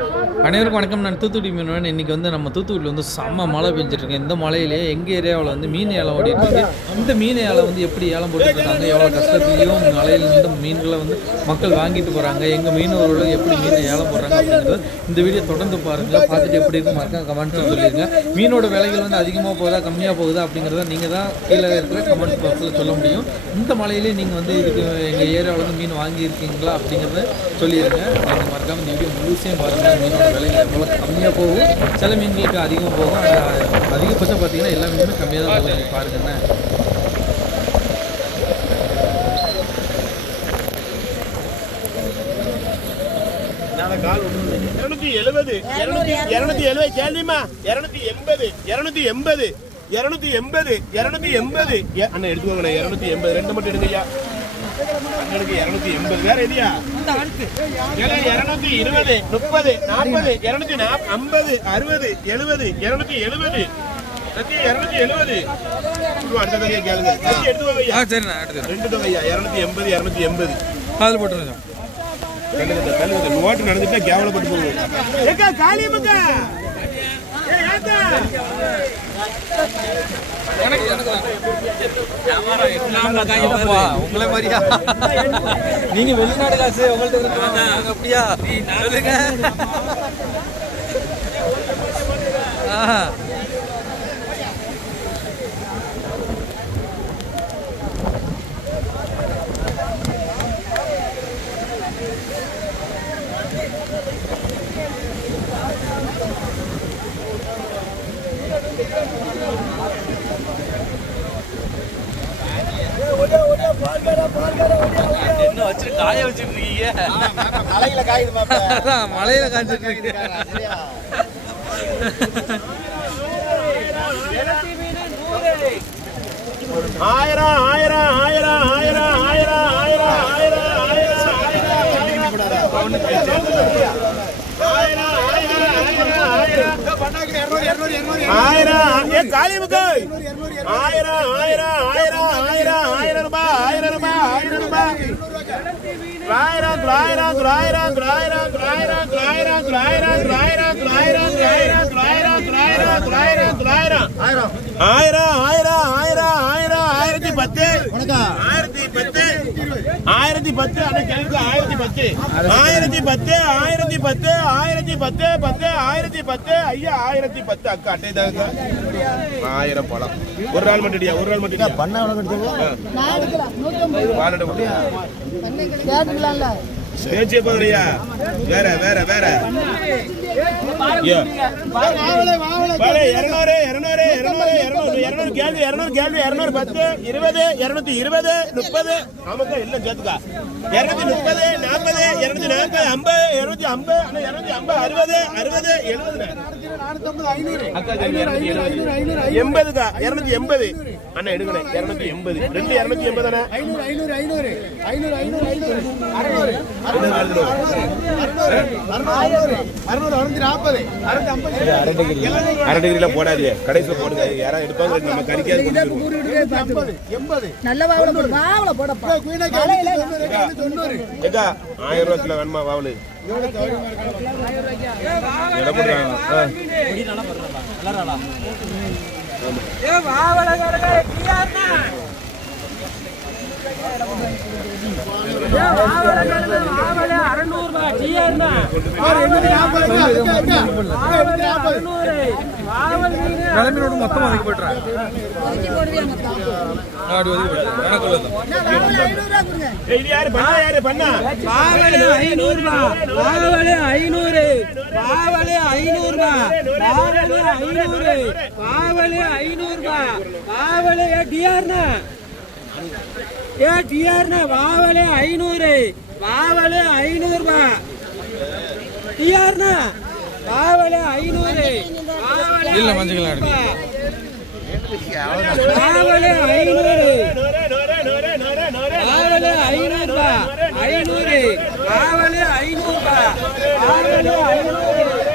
அனைவருக்கும் வணக்கம். நான் தூத்துக்குடி மீனவன். இன்னைக்கு வந்து நம்ம தூத்துக்குடியில் வந்து செம்ம மழை பெஞ்சிட்ருக்கேன் இந்த மழையிலே எங்கள் ஏரியாவில் வந்து மீன் ஏலம் ஓடிட்டுருக்கு இந்த மீன் ஏலம் வந்து எப்படி ஏலம் போட்டுட்டு இருக்காங்க? எவ்வளோ கஷ்டத்துலையும் மழையில் இந்த மீன்களை வந்து மக்கள் வாங்கிட்டு போகிறாங்க எங்கள் மீனவர்களும் எப்படி மீனை ஏலம் போடுறாங்க அப்படிங்கிறது இந்த வீடியோ தொடர்ந்து பாருங்கள் பார்த்துட்டு எப்படி இருக்கும் மறக்காம கமெண்ட்ஸ் சொல்லிடுங்க. மீனோட விலைகள் வந்து அதிகமாக போகுதா கம்மியாக போகுதா அப்படிங்கிறத நீங்கள் தான் கீழே இருக்கிற கமெண்ட் பாக்ஸில் சொல்ல முடியும். இந்த மழையிலே நீங்கள் வந்து இதுக்கு எங்கள் ஏரியாவில் வந்து மீன் வாங்கியிருக்கீங்களா அப்படிங்கிறத சொல்லிடுங்க. மறக்காமல் இந்த வீடியோ முழுசையும் பாருங்கள் மீனோட விலைகள் கம்மியாக போகும் சில மீன்களுக்கு அதிகமாக போகும் ஆனால் அதிகபட்சம் பார்த்தீங்கன்னா எல்லா மீனுமே கம்மியாக தான் போகும் நீங்கள் பாருங்கண்ணே இருநூத்தி எழுபது இருநூத்தி இருநூத்தி எழுபது கேள்விமா இருநூத்தி எண்பது. இருநூத்தி எண்பது இருநூத்தி எண்பது இருநூத்தி எண்பது அண்ணா எடுத்துக்கோங்க இருநூத்தி எண்பது. ரெண்டு மட்டும் எடுங்க அண்ணனுக்கு இருநூத்தி எண்பது. வேற எதியா? இருநூத்தி இருபது முப்பது நாற்பது இருநூத்தி ஐம்பது அறுபது எழுபது இருநூத்தி எழுபது. இருநூத்தி எழுபது. அடுத்த தொகையை கேளுங்க. சரிண்ணா எடுத்து ரெண்டு தொகை ஐயா இருநூத்தி எண்பது இருநூத்தி எண்பது. அதில் போட்டுருங்க. நோட்டு நடந்துட்டா கேவலப்பட்டு போகுது. உங்களை மாதிரியா நீங்க வெளிநாடு காசு உங்கள்ட்ட அப்படியா? சொல்லுங்க. அதான், மழையில காய்ச்சிட்டு இருக்கீங்க ஆயிரம் ஆயிரம் ஆயிரம் ஆயிரம் ஆயிரம் ஆயிரம் ஆயிரம் ஆயிரம் ஆயிரம். ஏ காளியமுக்கு ஆயிரம் ஆயிரம் ஆயிரம் ஆயிரம் ஆயிரம் ரூபாய் ஆயிரம் ரூபாய் ஆயிரம் ரூபாய் ஆயிரம் ஆயிரம் ஆயிரம் ஆயிரம் ஆயிரம் ஆயிரம் ஆயிரம் ஆயிரம் ஆயிரம் ஆயிரம் ஆயிரம் ஆயிரம் ஆயிரம் ஆயிரம் ஆயிரம் ஆயிரம் ஆயிரம் ஆயிரம் ஆயிரத்தி பத்து ஆயிரத்தி ஆயிரத்தி பத்து கிழக்கு ஆயிரத்தி பத்து. ஆயிரத்தி பத்து ஆயிரத்தி பத்து ஆயிரத்தி பத்து பத்து ஆயிரத்தி பத்து. ஐயா ஆயிரத்தி பத்து. அக்கா அட்டை தாங்க. ஆயிரம் பழம். ஒரு நாள் மட்டும் ஒரு நாள் மட்டும் பண்ண பேச்சு போதுறியா வேற வேற வேற ஐயா. பாரு, இருநூறு, இருநூறு, இருநூறு, இருநூறு, இருநூறு கேள்வி, இருநூறு கேள்வி, இருநூறு பத்து, இருபது, இருநூத்தி இருபது, முப்பது, ஆமாக்கா, எல்லாம் சேர்த்துக்கா. இருநூத்தி முப்பது, நாற்பது, இருநூத்தி நாற்பது, ஐம்பது, இருநூத்தி ஐம்பது, அண்ணா, இருநூத்தி ஐம்பது, அறுபது, அறுபது, எழுபதுண்ணே. அக்கா, இருநூத்தி எழுபது. எண்பதுக்கா, இருநூத்தி எண்பது. அண்ணா, எடுக்கணே, இருநூத்தி எண்பது. ரெண்டு இருநூத்தி எண்பதாண்ண ஐநூறு ஐநூறு ஐநூறு ஐநூறு ஐநூறு அறுநூறு அரை டிகிரில போடாதீங்க கடைசியில் போடுங்க யாராவது எடுப்பாங்க நம்ம ஆயிரம் ரூபாய் கிலோ வேணுமா கிளம்பினோடு மொத்தம் ஒதுக்கி போட்டுறேன் பாவலே ஐநூறு பாவலே ஐநூறுபா பாவலே ஐநூறு பாவலே ஐநூறுபா பாவலே டிஆர்னா ஏ டிஆர்னு வாவலு ஐநூறு. வாவலு ஐநூறுபா. டிஆர்னு வாவலு ஐநூறு. இல்ல மஞ்சள் வாவலு ஐநூறு. வாவலு ஐநூறுபா. ஐநூறு. வாவலு ஐநூறுபா. வாவலு ஐநூறு.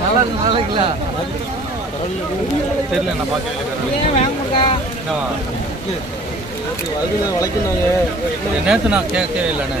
நல்லா இருக்கு நல்லா இருக்குல்ல தெரியல நான் பார்க்கவே ஏன் வாங்குறா என்னவா அது வளைக்கிறாங்க நேற்று நான் கேட்கவே இல்லைண்ணே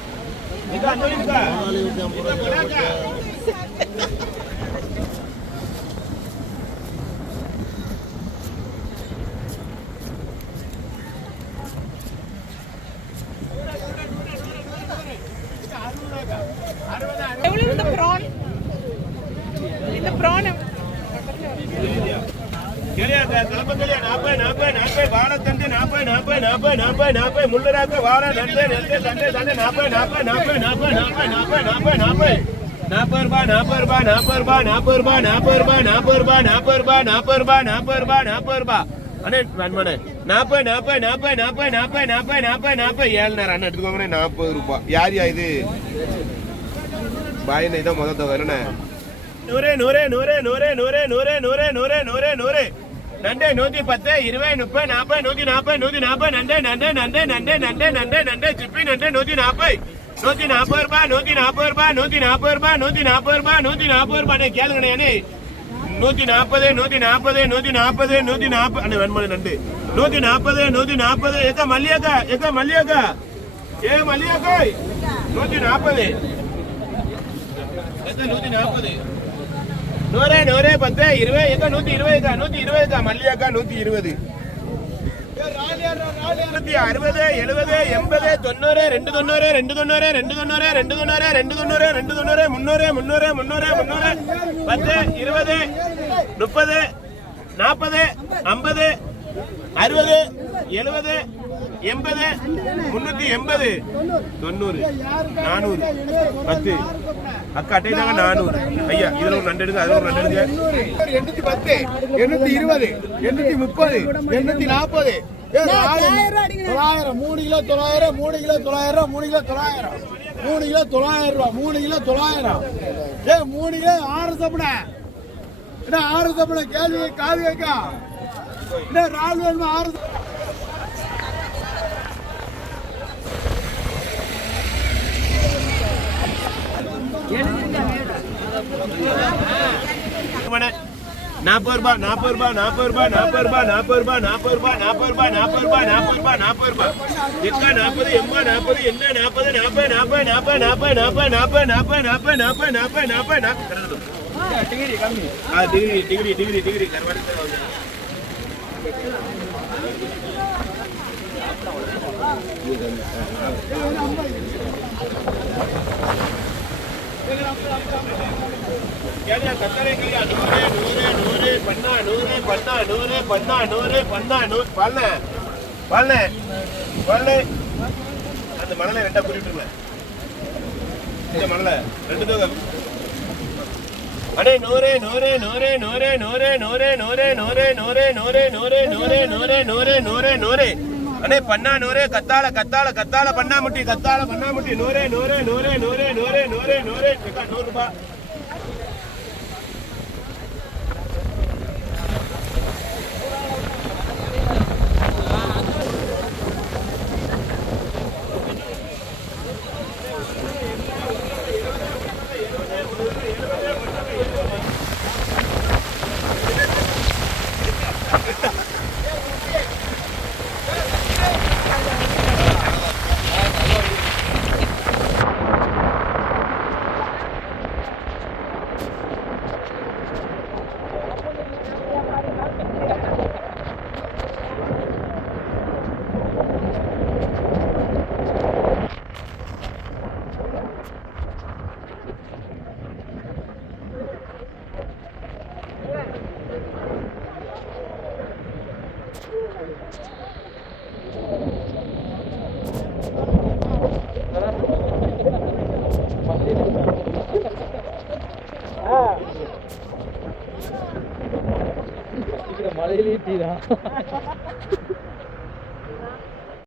Obrigado, obrigado. நாற்பது நாற்பது நாற்பது நாற்பது நாற்பது முள்ளராக்க நண்டு நாற்பது நாற்பது நாற்பது நாற்பது நாற்பது நாற்பது நாற்பது நாற்பது நாற்பது ரூபாய் நாற்பது ரூபாய் நாற்பது ரூபாய் நாற்பது ரூபாய் நாற்பது ரூபாய் நாற்பது ரூபாய் நாற்பது ரூபாய் நாற்பது ரூபாய் நாற்பது ரூபாய் அண்ணே நாற்பது நாற்பது நாற்பது நாற்பது நாற்பது நாற்பது நாற்பது நாற்பது ஏழு நேரம் அண்ணன் எடுத்துக்கோங்கண்ணே நாற்பது ரூபாய் யார் யா இது பாய் இதான் முதல் தொகை என்ன நூறு நூறு நூறு நூறு நூறு நூறு நூறு நூறு நூறு நூறு நண்டு நூத்தி பத்து இருபது முப்பது நாற்பது நூத்தி நாற்பது நூத்தி நாற்பது நண்டு நண்டு நண்டு நண்டு நண்டு நண்டு நண்டு சிப்பி நண்டு நூத்தி நாற்பது நூத்தி நாற்பது ரூபாய் நூத்தி நாற்பது ரூபாய் நூத்தி நாற்பது ரூபாய் நூத்தி நாற்பது ரூபாய் நூத்தி நாற்பது ரூபாய். கேளுங்கண்ணே நூத்தி நாற்பது நூத்தி நாற்பது நூத்தி நாற்பது நூத்தி நாற்பது அண்ணே வெண்மணி நண்டு. நூத்தி நாற்பது நூத்தி நாற்பது எக்க மல்லியக்கா எக்க மல்லியக்கா. ஏ மல்லியக்கா. நூத்தி நாற்பது நூத்தி நாற்பது நூறு நூறு பத்து இருபது எக்கா நூத்தி இருபதுக்கா? நூத்தி இருபதுக்கா? மல்லியாக்கா நூத்தி இருபது. நூத்தி அறுபது எழுபது எண்பது தொண்ணூறு ரெண்டு தொண்ணூறு ரெண்டு தொண்ணூறு ரெண்டு தொண்ணூறு ரெண்டு தொண்ணூறு ரெண்டு தொண்ணூறு ரெண்டு தொண்ணூறு முன்னூறு முன்னூறு முன்னூறு முன்னூறு பத்து இருபது முப்பது நாற்பது ஐம்பது அறுபது எழுபது எண்பது முன்னூத்தி எண்பது. தொண்ணூறு. நானூறு. பத்து. அக்கா அட்டைதாங்க நானூறு. ஐயா இதுல ஒரு ரெண்டு எடுங்க அதுல ஒரு ரெண்டு எடுங்க. எண்ணூத்தி பத்து எண்ணூத்தி இருபது எண்ணூத்தி முப்பது எண்ணூத்தி நாற்பது. தொள்ளாயிரம் மூணு கிலோ தொள்ளாயிரம் மூணு கிலோ தொள்ளாயிரம் மூணு கிலோ தொள்ளாயிரம். மூணு கிலோ தொள்ளாயிரம் ரூபா மூணு கிலோ தொள்ளாயிரம். ஏ மூணு கிலோ ஆறு சப்பன என்ன ஆறு சப்பன கேள்வி காது கேட்கா. என்ன வேணுமா? ஆறு நாற்பது ரூபாய் நாற்பது ரூபாய் நாற்பது ரூபாய் நாற்பது ரூபாய் நாற்பது ரூபாய் நாற்பது ரூபாய் நாற்பது ரூபாய் நாற்பது ரூபாய் நாற்பது ரூபாய் நாற்பது ரூபாய் எக்கா நாற்பது எம்மா நாற்பது என்ன நாற்பது நாற்பது நாற்பது நாற்பது நாற்பது நாற்பது நாற்பது நாற்பது நாற்பது நாற்பது நாற்பது நாற்பது நாற்பது ஆ டிகிரி டிகிரி டிகிரி டிகிரி கருவாடி கேளியா அந்த மணலை ரெண்டா குறிப்பிட்டுருங்க இந்த மணலை ரெண்டு தொகை அடே நூறு நூறு நூறு நூறு நூறு நூறு நூறு நூறு நூறு நூறு நூறு நூறு நூறு நூறு நூறு நூறு அண்ணே பண்ணா நூறே கத்தால கத்தால கத்தால பண்ணாமுட்டி கத்தால பண்ணாமுட்டி நூறே நூறே நூறே நூறே நூறே நூறே நூறே நூறு ரூபாய். ஊற்றி தான்